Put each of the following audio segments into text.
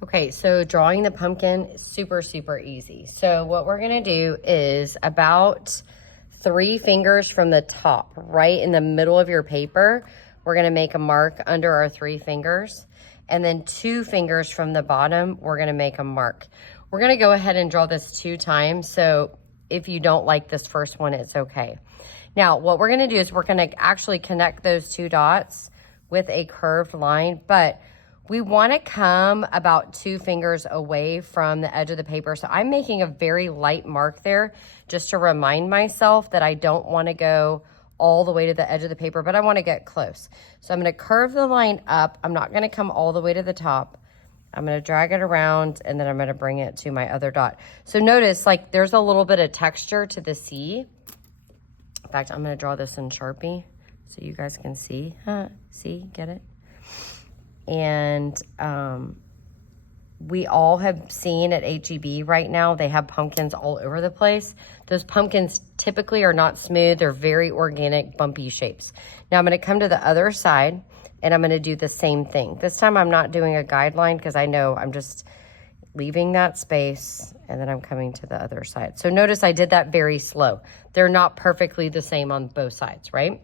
Okay, so drawing the pumpkin is super, super easy. So what we're gonna do is about 3 fingers from the top, right in the middle of your paper, we're gonna make a mark under our 3 fingers. And then 2 fingers from the bottom, we're gonna make a mark. We're gonna go ahead and draw this 2 times. So if you don't like this first one, it's okay. Now, what we're gonna do is we're gonna actually connect those 2 dots with a curved line, but we want to come about 2 fingers away from the edge of the paper. So I'm making a very light mark there just to remind myself that I don't want to go all the way to the edge of the paper, but I want to get close. So I'm going to curve the line up. I'm not going to come all the way to the top. I'm going to drag it around and then I'm going to bring it to my other dot. So notice like there's a little bit of texture to the C. In fact, I'm going to draw this in Sharpie so you guys can see. See, get it? And we all have seen at H-E-B right now, they have pumpkins all over the place. Those pumpkins typically are not smooth. They're very organic, bumpy shapes. Now I'm going to come to the other side and I'm going to do the same thing. This time I'm not doing a guideline because I know I'm just leaving that space and then I'm coming to the other side. So notice I did that very slow. They're not perfectly the same on both sides, right?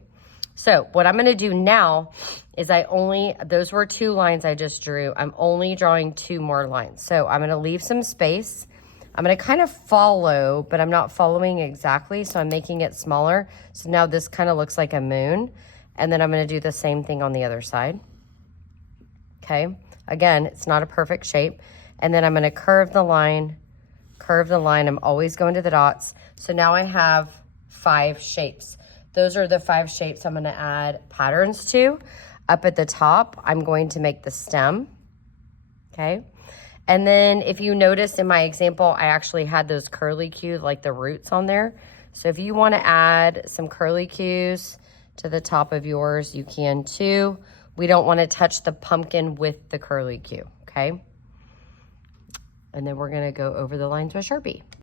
So what I'm going to do now is those were 2 lines I just drew. I'm only drawing 2 more lines. So I'm going to leave some space. I'm going to kind of follow, but I'm not following exactly. So I'm making it smaller. So now this kind of looks like a moon. And then I'm going to do the same thing on the other side. Okay. Again, it's not a perfect shape. And then I'm going to curve the line. I'm always going to the dots. So now I have 5 shapes. Those are the 5 shapes I'm going to add patterns to. Up at the top, I'm going to make the stem, okay? And then if you noticed in my example, I actually had those curlicues, like the roots on there. So if you want to add some curlicues to the top of yours, you can too. We don't want to touch the pumpkin with the curlicue, okay? And then we're going to go over the lines with Sharpie.